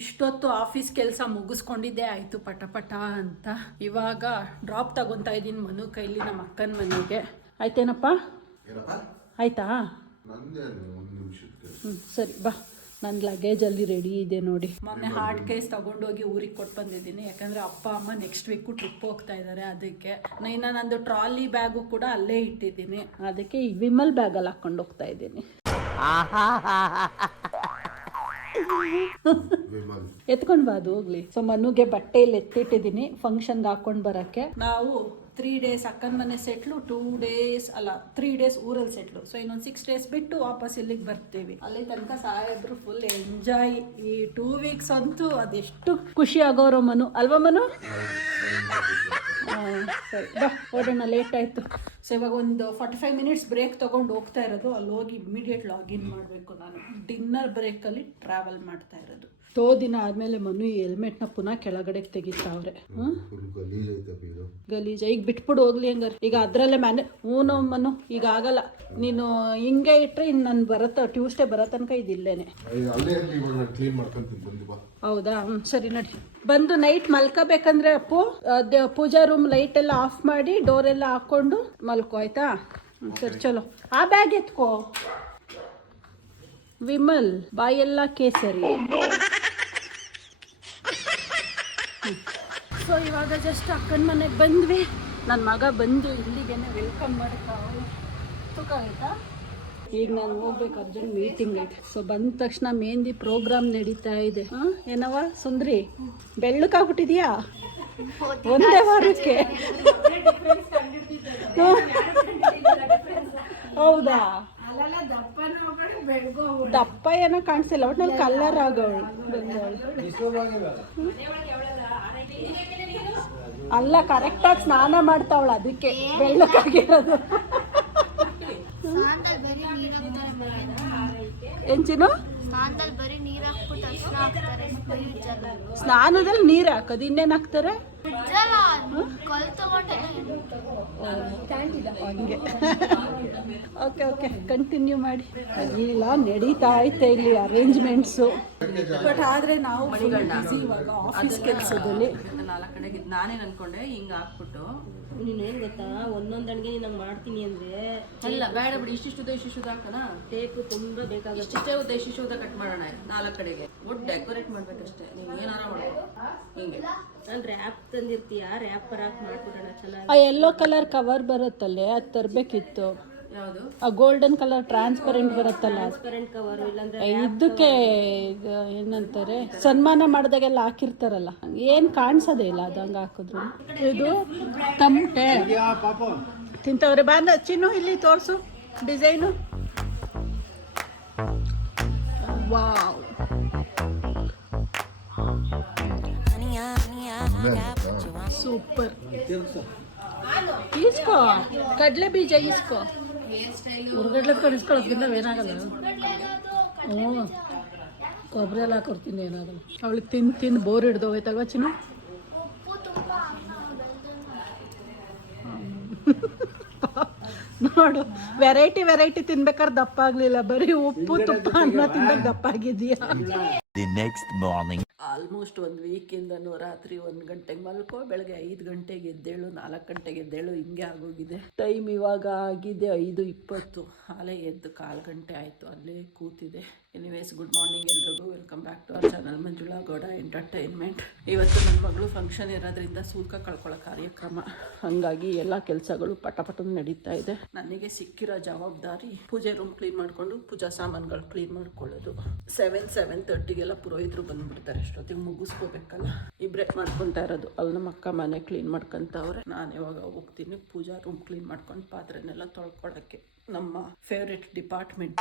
ಇಷ್ಟೊತ್ತು ಆಫೀಸ್ ಕೆಲಸ ಮುಗಿಸ್ಕೊಂಡಿದ್ದೇ ಆಯಿತು ಪಟ ಅಂತ. ಇವಾಗ ಡ್ರಾಪ್ ತಗೊತಾ ಇದ್ದೀನಿ ಮನು ಕೈಲಿ ನಮ್ಮ ಅಕ್ಕನ ಮನೆಗೆ. ಆಯ್ತೇನಪ್ಪ? ಆಯ್ತಾ? ಸರಿ ಬಾ. ನನ್ನ ಲಗೇಜಲ್ಲಿ ರೆಡಿ ಇದೆ ನೋಡಿ. ಮೊನ್ನೆ ಹಾರ್ಡ್ ಕೇಸ್ ತಗೊಂಡೋಗಿ ಊರಿಗೆ ಕೊಟ್ಟು ಬಂದಿದ್ದೀನಿ. ಯಾಕಂದರೆ ಅಪ್ಪ ಅಮ್ಮ ನೆಕ್ಸ್ಟ್ ವೀಕು ಟ್ರಿಪ್ ಹೋಗ್ತಾ ಇದ್ದಾರೆ. ಅದಕ್ಕೆ ಇನ್ನು ನಂದು ಟ್ರಾಲಿ ಬ್ಯಾಗು ಕೂಡ ಅಲ್ಲೇ ಇಟ್ಟಿದ್ದೀನಿ. ಅದಕ್ಕೆ ಈ ವಿಮಲ್ ಬ್ಯಾಗಲ್ಲಿ ಹಾಕ್ಕೊಂಡು ಹೋಗ್ತಾ ಇದ್ದೀನಿ. ಎತ್ಕೊಂಡ್ ಬಾ ಅದು ಹೋಗ್ಲಿ. ಸೊ ಮನುಗೆ ಬಟ್ಟೆಯಲ್ಲಿ ಎತ್ತಿಟ್ಟಿದ್ದೀನಿ ಫಂಕ್ಷನ್ಗೆ ಹಾಕೊಂಡು ಬರೋಕ್ಕೆ. ನಾವು 3 days ಅಕ್ಕನ ಮನೆ ಸೆಟ್ಲು, 2 days ಅಲ್ಲ 3 days ಊರಲ್ಲಿ ಸೆಟ್ಲು. ಸೊ ಇನ್ನೊಂದು 6 days ಬಿಟ್ಟು ವಾಪಸ್ ಇಲ್ಲಿಗೆ ಬರ್ತೀವಿ. ಅಲ್ಲಿ ತನಕ ಸಾಹೇಬ್ರು ಫುಲ್ ಎಂಜಾಯ್. ಈ 2 weeks ಅಂತೂ ಅದೆಷ್ಟು ಖುಷಿ ಆಗೋರು ಮನು ಅಲ್ವಾ ಮನು? ಸರಿ ಬಾ ಓಡೋಣ, ಲೇಟ್ ಆಯಿತು. ಸೊ ಇವಾಗ ಒಂದು 45 minutes ಬ್ರೇಕ್ ತೊಗೊಂಡು ಹೋಗ್ತಾ ಇರೋದು. ಅಲ್ಲಿ ಹೋಗಿ ಇಮಿಡಿಯೇಟ್ ಲಾಗಿನ್ ಮಾಡಬೇಕು. ನಾನು ಡಿನ್ನರ್ ಬ್ರೇಕಲ್ಲಿ ಟ್ರಾವೆಲ್ ಮಾಡ್ತಾ ಇರೋದು. ದಿನ ಆದಮೇಲೆ ಮನು ಈ ಹೆಲ್ಮೆಟ್ನ ಪುನಃ ಕೆಳಗಡೆ ತೆಗಿತಾವ್ರೆ. ಗಲೀಜ. ಈಗ ಬಿಟ್ಬಿಡು ಹೋಗ್ಲಿ ಹಂಗಾರೆ. ಈಗ ಅದರಲ್ಲೇ ಹ್ಞೂ ಮನು ಈಗ ಆಗಲ್ಲ. ನೀನು ಹಿಂಗೆ ಇಟ್ಟರೆ ಇನ್ನು ನಾನು ಟ್ಯೂಸ್ಡೇ ಬರೋ ತನಕ ಇದಿಲ್ಲೇನೆ. ಹೌದಾ? ಸರಿ ನಡಿ. ಬಂದು ನೈಟ್ ಮಲ್ಕೋಬೇಕಂದ್ರೆ ಅಪ್ಪು ಪೂಜಾ ರೂಮ್ ಲೈಟ್ ಎಲ್ಲ ಆಫ್ ಮಾಡಿ ಡೋರ್ ಎಲ್ಲ ಹಾಕೊಂಡು ಮಲ್ಕೋ ಆಯ್ತಾ? ಸರಿ ಚಲೋ. ಆ ಬ್ಯಾಗ್ ಎತ್ಕೋ ವಿಮಲ್. ಬಾಯೆಲ್ಲ ಕೇಸರಿ. ಸೊ ಇವಾಗ ಜಸ್ಟ್ ಅಕ್ಕನ ಮನೆಗೆ ಬಂದ್ವಿ. ನನ್ನ ಮಗ ಬಂದು ಇಲ್ಲಿಗೇನೆ ವೆಲ್ಕಮ್ ಮಾಡ್ತಾ ತೂಕ ಆಯ್ತಾ? ಈಗ ನಾನು ಹೋಗ್ಬೇಕು, ಅರ್ಜೆಂಟ್ ಮೀಟಿಂಗ್ ಐತೆ. ಸೊ ಬಂದ ತಕ್ಷಣ ಮೆಹಂದಿ ಪ್ರೋಗ್ರಾಮ್ ನಡೀತಾ ಇದೆ. ಏನವ ಸುಂದ್ರಿ ಬೆಳ್ಳಕ್ಕಾಗ್ಬಿಟ್ಟಿದ್ಯಾ ಒಂದೇ ವಾರಕ್ಕೆ? ಹೌದಾ? ದಪ್ಪ ಏನೋ ಕಾಣಿಸ್ತಿಲ್ಲ, ಒಟ್ನಲ್ಲಿ ಕಲರ್ ಆಗೋಳು. ಅಲ್ಲ ಕರೆಕ್ಟಾಗಿ ಸ್ನಾನ ಮಾಡ್ತಾವಳ, ಅದಕ್ಕೆ ಬೆಳ್ಳಕ್ಕಾಗಿರೋದು. ಎಂಚಿನು ಸ್ನಾನದಲ್ಲಿ ನೀರು ಹಾಕೋದು, ಇನ್ನೇನು ಹಾಕ್ತಾರೆ? ಹಂಗೆ. ಓಕೆ ಓಕೆ ಕಂಟಿನ್ಯೂ ಮಾಡಿ. ಇಲ್ಲ ನಡೀತಾ ಐತೆ ಇಲ್ಲಿ ಅರೇಂಜ್ಮೆಂಟ್ಸು. ಬಟ್ ಆದರೆ ನಾವು ಬಿಸಿ ಇವಾಗ ಆಫೀಸ್ ಕೆಲಸದಲ್ಲಿ. 4 ಕಡೆಗೆ ನಾನೇನು ಅನ್ಕೊಂಡೆ ಹಿಂಗೆ ಹಾಕ್ಬಿಟ್ಟು ನೀನೇನು ಗೊತ್ತಾ, ಒಂದೊಂದು ಅಡುಗೆ ನಾನು ಮಾಡ್ತೀನಿ ಅಂದರೆ ಅಲ್ಲ ಬೇಡ ಬಿಡಿ, ಇಷ್ಟಿಷ್ಟು ಹಾಕೋಣ. ಟೇಪು ತುಂಬ ಬೇಕಾಗುತ್ತೆ. ಇಷ್ಟಿಷ್ಟು ಉದ್ದ ಕಟ್ ಮಾಡೋಣ 4 ಕಡೆಗೆ. ಒಟ್ಟು ಡೆಕೋರೇಟ್ ಮಾಡ್ಬೇಕಷ್ಟೇ. ನೀವು ಏನಾರ ಮಾಡ್ಬೋದು ಹಿಂಗೆ. ನಾನು ರ್ಯಾಪ್ ತಂದಿರ್ತೀಯ, ರ್ಯಾಪ್ ಪರಾಕ್ ಮಾಡ್ಬಿಡೋಣ ಚೆನ್ನಾಗಿ. ಆ ಯೆಲ್ಲೋ ಕಲರ್ ಕವರ್ ಬರುತ್ತಲ್ಲೇ, ಅದು ತರಬೇಕಿತ್ತು. ಯಾವುದು? ಆ ಗೋಲ್ಡನ್ ಕಲರ್ ಟ್ರಾನ್ಸ್ಪರೆಂಟ್ ಬರುತ್ತಲ್ಲ, ಟ್ರಾನ್ಸ್ಪರೆಂಟ್ ಕವರ್. ಇಲ್ಲಾಂದ್ರೆ ಇದಕ್ಕೆ ಏನಂತಾರೆ, ಸನ್ಮಾನ ಮಾಡಿದಾಗೆಲ್ಲ ಹಾಕಿರ್ತಾರಲ್ಲ, ಏನು ಕಾಣಿಸೋದೇ ಇಲ್ಲ ಅದು ಹಂಗೆ ಹಾಕಿದ್ರು. ಇದು ತಮಟೆ ತಿಂತವ್ರೆ. ಬಾ ಚಿನ್ನು ಇಲ್ಲಿ ತೋರಿಸು ಡಿಸೈನು. Wow, super. ಈಸ್ಕೋ ಕಡಲೆ ಬೀಜ ಈಸ್ಕೋ. ಹೊರಗಡ್ಲೆ ಕಳಿಸ್ಕೊಳ್ಳೋದ್ರಿಂದ ಏನಾಗಲ್ಲ. ಹ್ಞೂ ಕೊಬ್ಬರಿ ಎಲ್ಲ ಹಾಕೊಡ್ತೀನಿ, ಏನಾಗಲ್ಲ. ಅವಳಿಗೆ ತಿಂದು ಬೋರ್ ಹಿಡ್ದೋಯ್ತಲ್ವ ಚಿನ್ನು? ನೋಡು, ವೆರೈಟಿ ತಿನ್ಬೇಕಾದ್ರೆ ದಪ್ಪ ಆಗ್ಲಿಲ್ಲ, ಬರೀ ಉಪ್ಪು ತುಪ್ಪ ಅನ್ನ ತಿಂದಾಗ ದಪ್ಪ ಆಗಿದೆಯಾ? ಆಲ್ಮೋಸ್ಟ್ 1 ವೀಕಿಂದನೂ ರಾತ್ರಿ 1 ಗಂಟೆಗೆ ಮಲ್ಕೋ, ಬೆಳಗ್ಗೆ 5 ಗಂಟೆಗೆ ಎದ್ದೇಳು, 4 ಗಂಟೆಗೆ ಎದ್ದೇಳು, ಹಿಂಗೆ ಆಗೋಗಿದೆ. ಟೈಮ್ ಇವಾಗ ಆಗಿದೆ 5:20. ಹಾಲೇ ಎದ್ದು 1/4 ಗಂಟೆ ಆಯಿತು, ಅಲ್ಲೇ ಕೂತಿದೆ. ಎನಿವೇಸ್ ಗುಡ್ ಮಾರ್ನಿಂಗ್ ಎಲ್ರಿಗೂ. Welcome back to our channel Manjula Gowda entertainment. ಇವತ್ತು ನನ್ನ ಮಗಳು ಫಂಕ್ಷನ್ ಇರೋದ್ರಿಂದ ಸೂಲ್ಕ ಕಳ್ಕೊಳ್ಳೋ ಕಾರ್ಯಕ್ರಮ, ಹಾಗಾಗಿ ಎಲ್ಲ ಕೆಲಸಗಳು ಪಟ ನಡೀತಾ ಇದೆ. ನನಗೆ ಸಿಕ್ಕಿರೋ ಜವಾಬ್ದಾರಿ ಪೂಜೆ ರೂಮ್ ಕ್ಲೀನ್ ಮಾಡಿಕೊಂಡು ಪೂಜಾ ಸಾಮಾನುಗಳು ಕ್ಲೀನ್ ಮಾಡ್ಕೊಳ್ಳೋದು. 7:30 ಪುರೋಹಿತರು ಬಂದ್ಬಿಡ್ತಾರೆ. ಅಷ್ಟೊತ್ತಿಗೆ ಮುಗಿಸ್ಕೋಬೇಕಲ್ಲ, ಇಬ್ಬರೇ ಮಾಡ್ಕೊತಾ ಇರೋದು. ಅಲ್ಲಿ ನಮ್ಮ ಅಕ್ಕ ಮನೆ ಕ್ಲೀನ್ ಮಾಡ್ಕೊತಾವ್ರೆ. ನಾನು ಇವಾಗ ಹೋಗ್ತೀನಿ ಪೂಜಾ ರೂಮ್ ಕ್ಲೀನ್ ಮಾಡ್ಕೊಂಡು ಪಾತ್ರೆನೆಲ್ಲ ತೊಳ್ಕೊಳಕ್ಕೆ. ನಮ್ಮ ಫೇವ್ರೆಟ್ ಡಿಪಾರ್ಟ್ಮೆಂಟ್.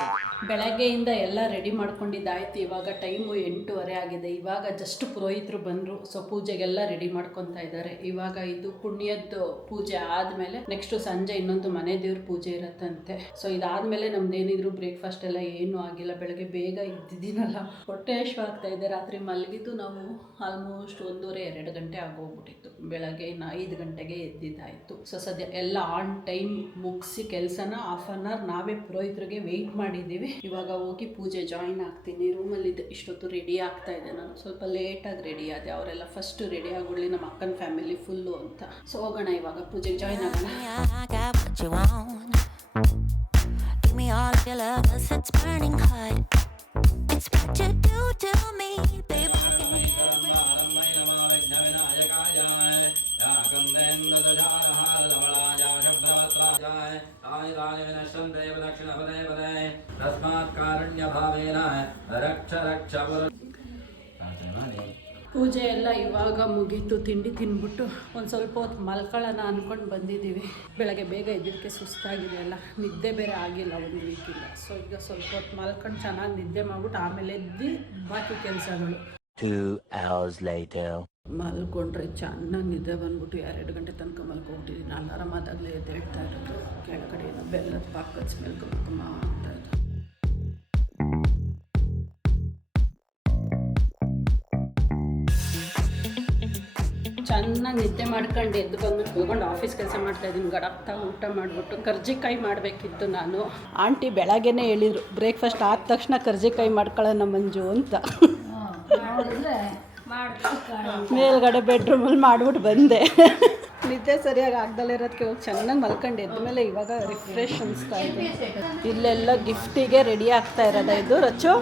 ಬೆಳಗ್ಗೆಯಿಂದ ಎಲ್ಲ ರೆಡಿ ಮಾಡ್ಕೊಂಡಿದ್ದಾಯ್ತು. ಇವಾಗ ಟೈಮು 8:30 ಆಗಿದೆ. ಇವಾಗ ಜಸ್ಟ್ ಪುರೋಹಿತರು ಬಂದರು. ಸೊ ಪೂಜೆಗೆಲ್ಲ ರೆಡಿ ಮಾಡ್ಕೊತಾ ಇದ್ದಾರೆ. ಇವಾಗ ಇದು ಪುಣ್ಯದ್ದು ಪೂಜೆ ಆದಮೇಲೆ ನೆಕ್ಸ್ಟ್ ಸಂಜೆ ಇನ್ನೊಂದು ಮನೆ ದೇವ್ರ ಪೂಜೆ ಇರತ್ತಂತೆ. ಸೊ ಇದಾದಮೇಲೆ ನಮ್ದೇನಿದ್ರು ಬ್ರೇಕ್ಫಾಸ್ಟ್ ಎಲ್ಲ ಏನೂ ಆಗಿಲ್ಲ. ಬೆಳಗ್ಗೆ ಬೇಗ ಇದ್ದಿದ್ದೀನಲ್ಲ, ಹೊಟ್ಟೆ ಆಗ್ತಾ ಇದೆ. ರಾತ್ರಿ ಮಲಗಿದ್ದು ನಾವು ಆಲ್ಮೋಸ್ಟ್ 1:30-2 ಗಂಟೆ ಆಗೋಗ್ಬಿಟ್ಟಿತ್ತು. ಬೆಳಗ್ಗೆ ಇನ್ನು 5 ಗಂಟೆಗೆ ಎದ್ದಿದ್ದಾಯಿತು. ಸೊ ಸದ್ಯ ಎಲ್ಲ ಆನ್ ಟೈಮ್ ಮುಗಿಸಿ ಕೆಲಸನ 1/2 hour ನಾವೇ ಪುರೋಹಿತರಿಗೆ ವೆಯ್ಟ್ ಮಾಡಿದ್ದೀವಿ. ಇವಾಗ ಹೋಗಿ ಪೂಜೆ ಜಾಯಿನ್ ಆಗ್ತೀನಿ. ರೂಮಲ್ಲಿದ್ದೆ ಇಷ್ಟೊತ್ತು ರೆಡಿ ಆಗ್ತಾ ಇದೆ. ನಾನು ಸ್ವಲ್ಪ ಲೇಟಾಗಿ ರೆಡಿ ಆದೆ. ಅವರೆಲ್ಲ ಫಸ್ಟ್ ರೆಡಿ ಆಗೋಳ್ಳಿ, ನಮ್ಮ ಅಕ್ಕನ ಫ್ಯಾಮಿಲಿ ಫುಲ್ಲು ಅಂತ. ಸೊ ಹೋಗೋಣ ಇವಾಗ ಪೂಜೆಗೆ ಜಾಯಿನ್ ಆಗೋಣ. Give me all of your love 'cause it's burning hot. It's what you do to me, babe. I can ಪೂಜೆ ಎಲ್ಲ ಇವಾಗ ಮುಗೀತು. ತಿಂಡಿ ತಿಂದ್ಬಿಟ್ಟು ಒಂದು ಸ್ವಲ್ಪ ಹೊತ್ತು ಮಲ್ಕೊಳ್ಳೋಣ ಅಂದ್ಕೊಂಡು ಬಂದಿದ್ದೀವಿ. ಬೆಳಗ್ಗೆ ಬೇಗ ಎದ್ದಕ್ಕೆ ಸುಸ್ತಾಗಿದೆ ಎಲ್ಲ, ನಿದ್ದೆ ಬೇರೆ ಆಗಿಲ್ಲ ಒಂದು ವೀಕಿಲ್ಲ. ಸೊ ಈಗ ಸ್ವಲ್ಪ ಹೊತ್ತು ಮಲ್ಕೊಂಡು ಚೆನ್ನಾಗಿ ನಿದ್ದೆ ಮಾಡ್ಬಿಟ್ಟು ಆಮೇಲೆ ಎದ್ದು ಬಾಕಿ ಕೆಲಸಗಳು. 2 hours later. ಮಲ್ಕೊಂಡ್ರೆ ಚೆನ್ನಾಗಿ ನಿದ್ದೆ ಬಂದ್ಬಿಟ್ಟು 2 ಗಂಟೆ ತನಕ ಮಲ್ಕೊಂಡ್ಬಿಟ್ಟಿದ್ದೀನಿ. ಅಲಾರಾಮ್ ಆದಾಗಲೇ ಎದ್ದೇಳ್ತಾ ಇರೋದು. ಕೆಳಗಡೆ ಏನೋ ಬೆಲ್ಲದ ಪಾಕದ ಸ್ಮೆಲ್ ಕಮ್ಮ ಅಂತ ಇದೆ. ಚೆನ್ನಾಗಿ ನಿದ್ದೆ ಮಾಡ್ಕೊಂಡು ಎದ್ದು ಬಂದ್ಬಿಟ್ಟು ಹೋಗ್ಕೊಂಡು ಆಫೀಸ್ ಕೆಲಸ ಮಾಡ್ತಾಯಿದ್ದೀನಿ. ಗಡಕ್ತಾ ಊಟ ಮಾಡಿಬಿಟ್ಟು ಕರ್ಜಿಕಾಯಿ ಮಾಡಬೇಕಿತ್ತು ನಾನು. ಆಂಟಿ ಬೆಳಗ್ಗೆನೇ ಹೇಳಿದರು ಬ್ರೇಕ್ಫಾಸ್ಟ್ ಆದ ತಕ್ಷಣ ಕರ್ಜಿಕಾಯಿ ಮಾಡ್ಕೊಳ್ಳೋಣ ಮಂಜು ಅಂತ. ಮೇಲ್ಗಡೆ ಬೆಡ್ರೂಮಲ್ಲಿ ಮಾಡ್ಬಿಟ್ಟು ಬಂದೆ. ನಿದ್ದೆ ಸರಿಯಾಗಿ ಆಗ್ದಲ್ಲೇ ಇರೋದಕ್ಕೆ ಹೋಗಿ ಚೆನ್ನಾಗಿ ಮಲ್ಕೊಂಡು ಎದ್ದ ಮೇಲೆ ಇವಾಗ ರಿಫ್ರೆಶ್ ಅನಿಸ್ತಾ ಇದೆ. ಇಲ್ಲೆಲ್ಲ ಗಿಫ್ಟಿಗೆ ರೆಡಿ ಆಗ್ತಾ ಇರೋದ ಇದು Rachu.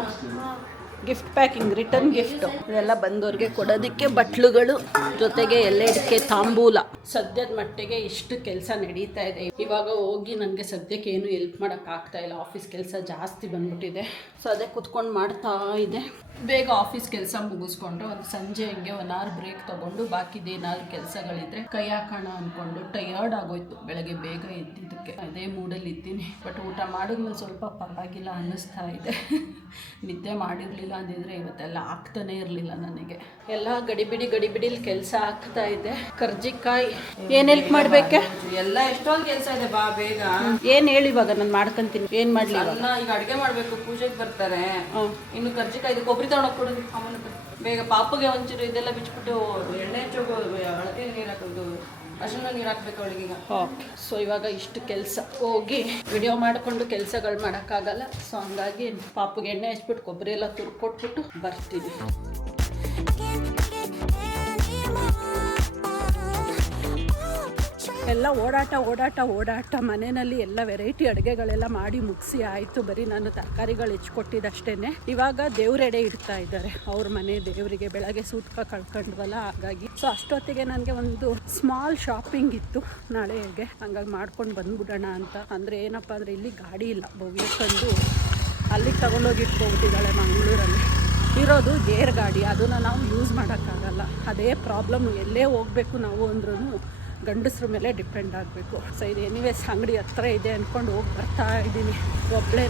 Gift packing, return gift ಇದೆಲ್ಲ ಬಂದವ್ರಿಗೆ ಕೊಡೋದಕ್ಕೆ ಬಟ್ಲುಗಳು, ಜೊತೆಗೆ ಎಲ್ಲೆಡಕ್ಕೆ ತಾಂಬೂಲ. ಸದ್ಯದ ಮಟ್ಟಿಗೆ ಇಷ್ಟು ಕೆಲಸ ನಡೀತಾ ಇದೆ. ಇವಾಗ ಹೋಗಿ ನನಗೆ ಸದ್ಯಕ್ಕೆ ಏನು ಹೆಲ್ಪ್ ಮಾಡೋಕ್ಕಾಗ್ತಾ ಇಲ್ಲ. ಆಫೀಸ್ ಕೆಲಸ ಜಾಸ್ತಿ ಬಂದ್ಬಿಟ್ಟಿದೆ. ಸೊ ಅದೇ ಕುತ್ಕೊಂಡು ಮಾಡ್ತಾ ಇದೆ. ಬೇಗ ಆಫೀಸ್ ಕೆಲಸ ಮುಗಿಸ್ಕೊಂಡು ಒಂದು ಸಂಜೆ ಹಂಗೆ 1 hour ಬ್ರೇಕ್ ತೊಗೊಂಡು ಬಾಕಿದೇನಾದ್ರು ಕೆಲಸಗಳಿದ್ರೆ ಕೈ ಹಾಕೋಣ ಅಂದ್ಕೊಂಡು ಟಯರ್ಡ್ ಆಗೋಯ್ತು ಬೆಳಗ್ಗೆ ಬೇಗ ಎದ್ದಿದ್ದಕ್ಕೆ. ಅದೇ ಮೂಡಲ್ಲಿ ಇದ್ದೀನಿ. ಬಟ್ ಊಟ ಮಾಡಿದ್ಮೇಲೆ ಸ್ವಲ್ಪ ಪರವಾಗಿಲ್ಲ ಅನ್ನಿಸ್ತಾ ಇದೆ. ನಿದ್ದೆ ಮಾಡಿರಲಿಲ್ಲ ಅಂದಿದ್ರೆ ಇವತ್ತೆಲ್ಲ ಆಗ್ತಾನೆ ಇರಲಿಲ್ಲ ನನಗೆ. ಎಲ್ಲ ಗಡಿಬಿಡಿಲಿ ಕೆಲಸ ಆಗ್ತಾ ಇದೆ. ಕರ್ಜಿಕಾಯಿ ಏನು ಹೆಲ್ಪ್ ಮಾಡಬೇಕೆ? ಎಲ್ಲ ಎಷ್ಟೊಂದು ಕೆಲಸ ಇದೆ, ಬಾ ಬೇಗ. ಏನು ಹೇಳಿ ಇವಾಗ ನಾನು ಮಾಡ್ಕೊಂತೀನಿ. ಏನು ಮಾಡಲಿ? ಈಗ ಅಡುಗೆ ಮಾಡಬೇಕು, ಪೂಜೆಗೆ ಬರ್ತಾರೆ. ಇನ್ನು ಕರ್ಜಿಕಾಯಿ ಕೊಬ್ಬರಿ ತಗೊಂಡೋಗಿ ಕೊಡೋದು ಅಮ್ಮನ ಬೇಗ. ಪಾಪಗೆ ಒಂಚೂರು ಇದೆಲ್ಲ ಬಿಚ್ಬಿಟ್ಟು ಎಣ್ಣೆ ಹಚ್ಚೋಗು, ಹಳದಿ ನೀರು ಹಾಕೋದು, ಅರ್ಶಿನ ನೀರು ಹಾಕ್ಬೇಕು ಅವಳಿಗೀಗ. ಓಕೆ. ಸೊ ಇವಾಗ ಇಷ್ಟು ಕೆಲಸ ಹೋಗಿ ವಿಡಿಯೋ ಮಾಡಿಕೊಂಡು ಕೆಲಸಗಳು ಮಾಡೋಕ್ಕಾಗಲ್ಲ. ಸೊ ಹಂಗಾಗಿ ಪಾಪಗೆ ಎಣ್ಣೆ ಹಚ್ಬಿಟ್ಟು ಕೊಬ್ಬರಿ ಎಲ್ಲ ತುರ್ಕೊಟ್ಬಿಟ್ಟು ಬರ್ತೀನಿ. ಎಲ್ಲ ಓಡಾಟ ಮನೆಯಲ್ಲಿ ಎಲ್ಲ ವೆರೈಟಿ ಅಡುಗೆಗಳೆಲ್ಲ ಮಾಡಿ ಮುಗಿಸಿ ಆಯಿತು. ಬರೀ ನಾನು ತರಕಾರಿಗಳು ಹೆಚ್ಕೊಟ್ಟಿದ್ದಷ್ಟೇ. ಇವಾಗ ದೇವ್ರೆಡೆ ಇಡ್ತಾ ಇದ್ದಾರೆ ಅವ್ರ ಮನೆ ದೇವರಿಗೆ. ಬೆಳಗ್ಗೆ ಸೂತ್ಕ ಕಳ್ಕೊಂಡ್ವಲ್ಲ, ಹಾಗಾಗಿ. ಸೊ ಅಷ್ಟೊತ್ತಿಗೆ ನನಗೆ ಒಂದು ಸ್ಮಾಲ್ ಶಾಪಿಂಗ್ ಇತ್ತು ನಾಳೆಗೆ. ಹಂಗಾಗಿ ಮಾಡ್ಕೊಂಡು ಬಂದ್ಬಿಡೋಣ ಅಂತ. ಅಂದರೆ ಏನಪ್ಪ ಅಂದರೆ ಇಲ್ಲಿ ಗಾಡಿ ಇಲ್ಲ, ಭವ್ಯಕ್ಕಂದು ಅಲ್ಲಿಗೆ ತಗೊಂಡೋಗಿ ಇಟ್ಕೊಬಿಟ್ಟಿದ್ದಾಳೆ. ಮಂಗಳೂರಲ್ಲಿ ಇರೋದು ಗೇರ್ ಗಾಡಿ, ಅದನ್ನು ನಾವು ಯೂಸ್ ಮಾಡೋಕ್ಕಾಗಲ್ಲ. ಅದೇ ಪ್ರಾಬ್ಲಮ್. ಎಲ್ಲೇ ಹೋಗಬೇಕು ನಾವು ಅಂದ್ರೂ ಗಂಡಸ್ರ ಮೇಲೆ ಡಿಪೆಂಡ್ ಆಗಬೇಕು. ಸೊ ಇದು ಎನಿವೇಸ್ ಅಂಗಡಿ ಹತ್ರ ಇದೆ ಅಂದ್ಕೊಂಡು ಹೋಗಿ ಬರ್ತಾ ಇದ್ದೀನಿ ಒಬ್ಬಳೇ.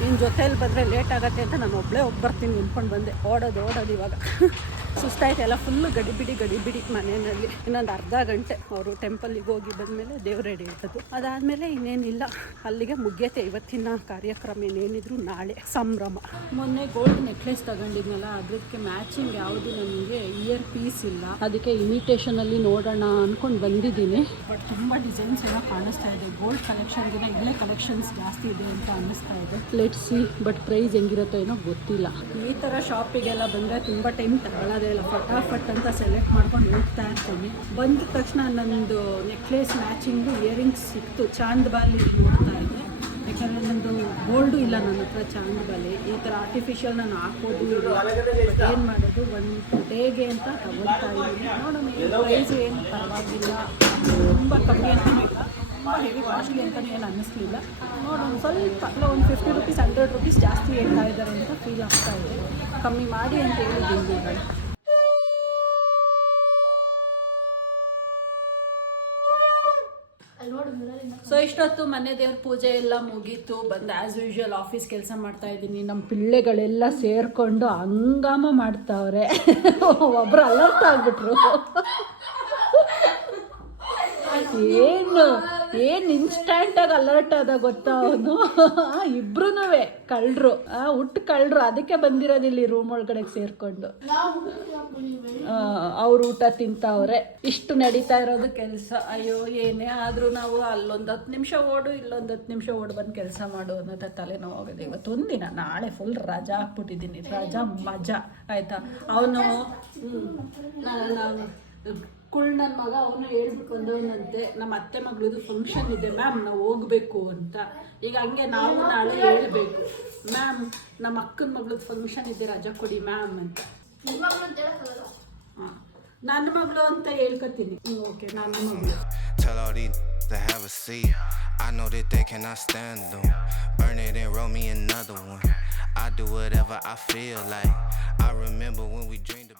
ನಿನ್ನ ಜೊತೆಯಲ್ಲಿ ಬಂದರೆ ಲೇಟ್ ಆಗುತ್ತೆ ಅಂತ ನಾನು ಒಬ್ಬಳೇ ಹೋಗಿ ಬರ್ತೀನಿ ಅಂದ್ಕೊಂಡು ಬಂದೆ. ಓಡೋದು ಇವಾಗ ಸುಸ್ತಾಯ್ತು. ಎಲ್ಲ ಫುಲ್ಲು ಗಡಿಬಿಡಿ ಮನೆಯಲ್ಲಿ. ಇನ್ನೊಂದು ಅರ್ಧ ಗಂಟೆ ಅವರು ಟೆಂಪಲ್ಲಿಗೆ ಹೋಗಿ ಬಂದಮೇಲೆ ದೇವ್ರ ರೆಡಿ ಇರ್ತದೆ. ಅದಾದಮೇಲೆ ಇನ್ನೇನಿಲ್ಲ, ಅಲ್ಲಿಗೆ ಮುಗಿಯತ್ತೆ ಇವತ್ತಿನ ಕಾರ್ಯಕ್ರಮ. ಏನೇನಿದ್ರು ನಾಳೆ ಸಂಭ್ರಮ. ಮೊನ್ನೆ ಗೋಲ್ಡ್ ನೆಕ್ಲೆಸ್ ತಗೊಂಡಿದ್ನಲ್ಲ, ಅದಕ್ಕೆ ಮ್ಯಾಚಿಂಗ್ ಯಾವುದು ನನಗೆ ಇಯರ್ ಪೀಸ್ ಇಲ್ಲ. ಅದಕ್ಕೆ ಇಮಿಟೇಷನಲ್ಲಿ ನೋಡೋಣ ಅಂದ್ಕೊಂಡು ಬಂದಿದ್ದೀನಿ. ಬಟ್ ತುಂಬ ಡಿಸೈನ್ಸ್ ಎಲ್ಲ ಕಾಣಿಸ್ತಾ ಇದೆ. ಗೋಲ್ಡ್ ಕಲೆಕ್ಷನ್ಗಿನ ಇಲ್ಲೇ ಕಲೆಕ್ಷನ್ಸ್ ಜಾಸ್ತಿ ಇದೆ ಅಂತ ಅನ್ನಿಸ್ತಾ ಇದೆ. Let's see. ಬಟ್ ಪ್ರೈಸ್ ಹೆಂಗಿರುತ್ತೋ ಏನೋ ಗೊತ್ತಿಲ್ಲ. ಈ ಥರ ಶಾಪಿಗೆಲ್ಲ ಬಂದರೆ ತುಂಬ ಟೈಮ್ ತಗೊಳ್ಳೋದೇ ಇಲ್ಲ. ಫಟಾಫಟ್ ಅಂತ ಸೆಲೆಕ್ಟ್ ಮಾಡ್ಕೊಂಡು ಹೋಗ್ತಾ ಇರ್ತೀನಿ. ಬಂದ ತಕ್ಷಣ ನನ್ನದು ನೆಕ್ಲೆಸ್ ಮ್ಯಾಚಿಂಗು ಇಯರಿಂಗ್ಸ್ ಸಿಕ್ತು. ಚಾಂದ್ ಬಾಲಿ ನೋಡ್ತಾ ಇದೆ. ಯಾಕಂದರೆ ನನ್ನದು ಗೋಲ್ಡು ಇಲ್ಲ ನನ್ನ ಹತ್ರ, ಚಾಂದ್ ಬಾಲಿ. ಈ ಥರ ಆರ್ಟಿಫಿಷಿಯಲ್ ನಾನು ಹಾಕೋದು ಇಲ್ಲ. ಬಟ್ ಏನು ಮಾಡೋದು, ಒಂದು ಡೇಗೆ ಅಂತ ತಗೊಳ್ತಾ ಇದ್ದೀನಿ. ನೋಡೋಣ ಪ್ರೈಸು ಏನು ಪರವಾಗಿಲ್ಲ, ತುಂಬ ಕಮ್ಮಿ ಅಂತಲೂ ಇಲ್ಲ, ತುಂಬ ಹೆವಿ ಕಾಸ್ಟ್ಲಿ ಅಂತಲೇ ಏನು ಅನ್ನಿಸ್ಲಿಲ್ಲ. ನೋಡೋಣ ಸ್ವಲ್ಪ ಒಂದು 50 ರೂಪೀಸ್ 100 ರೂಪೀಸ್ ಜಾಸ್ತಿ ಹೇಳ್ತಾ ಇದ್ದಾರೆ ಅಂತ ಫೀಲ್ ಆಗ್ತಾ ಇದೆ. ಕಮ್ಮಿ ಮಾಡಿ ಅಂತ ಹೇಳಿದ್ದೀನಿ. ಸೊ ಇಷ್ಟೊತ್ತು ಮನೆ ದೇವ್ರ ಪೂಜೆ ಎಲ್ಲ ಮುಗೀತು. ಬಂದು ಆ್ಯಸ್ ಯೂಶ್ವಲ್ ಆಫೀಸ್ ಕೆಲಸ ಮಾಡ್ತಾ ಇದ್ದೀನಿ. ನಮ್ಮ ಪಿಳ್ಳೆಗಳೆಲ್ಲ ಸೇರಿಕೊಂಡು ಹಂಗಾಮ ಮಾಡ್ತಾವ್ರೆ. ಒಬ್ಬರು ಅಲರ್ಟ್ ಆಗ್ಬಿಟ್ರು. ಏನು ಏನು ಇನ್ಸ್ಟಂಟಾಗಿ ಅಲರ್ಟ್ ಆದ ಗೊತ್ತಾ ಅವನು. ಇಬ್ರು ಕಳ್ಳರು, ಹುಟ್ಟು ಕಳ್ಳರು. ಅದಕ್ಕೆ ಬಂದಿರೋದು ಇಲ್ಲಿ ರೂಮ್ ಒಳಗಡೆ ಸೇರ್ಕೊಂಡು. ಅವ್ರು ಊಟ ತಿಂತಾವ್ರೆ. ಇಷ್ಟು ನಡೀತಾ ಇರೋದು ಕೆಲಸ. ಅಯ್ಯೋ ಏನೇ ಆದರೂ ನಾವು ಅಲ್ಲೊಂದು 10 ನಿಮಿಷ ಓಡು, ಇಲ್ಲೊಂದು 10 ನಿಮಿಷ ಓಡು ಬಂದು ಕೆಲಸ ಮಾಡು ಅನ್ನೋದ ತಲೆನೋವು ಆಗೋದು. ಇವತ್ತೊಂದಿನ, ನಾಳೆ ಫುಲ್ ರಜಾ ಹಾಕ್ಬಿಟ್ಟಿದ್ದೀನಿ. ರಜಾ ಮಜಾ ಆಯಿತಾ. ಅವನು ನನ್ನ ಮಗ ಅವನು ಹೇಳ್ಬಿಟ್ಟು ಬಂದವನಂತೆ, ನಮ್ಮ ಅತ್ತೆ ಮಗಳದು ಫಂಕ್ಷನ್ ಇದೆ ಮ್ಯಾಮ್, ನಾವು ಹೋಗ್ಬೇಕು ಅಂತ. ಈಗ ಹಂಗೆ ನಾವು ನಾಳೆ ಹೇಳಬೇಕು, ಮ್ಯಾಮ್ ನಮ್ಮ ಅಕ್ಕನ ಮಗಳದ್ದು ಫಂಕ್ಷನ್ ಇದೆ, ರಜಾ ಕೊಡಿ ಮ್ಯಾಮ್ ಅಂತ. ಹಾಂ, ನನ್ನ ಮಗಳು ಅಂತ ಹೇಳ್ಕೊತೀನಿ. ಓಕೆ, ನನ್ನ ಮಗಳು. Tell all these to have a seat. I know that they cannot stand them. Burn it and roll me another one. I do whatever I feel like. I remember when we dreamed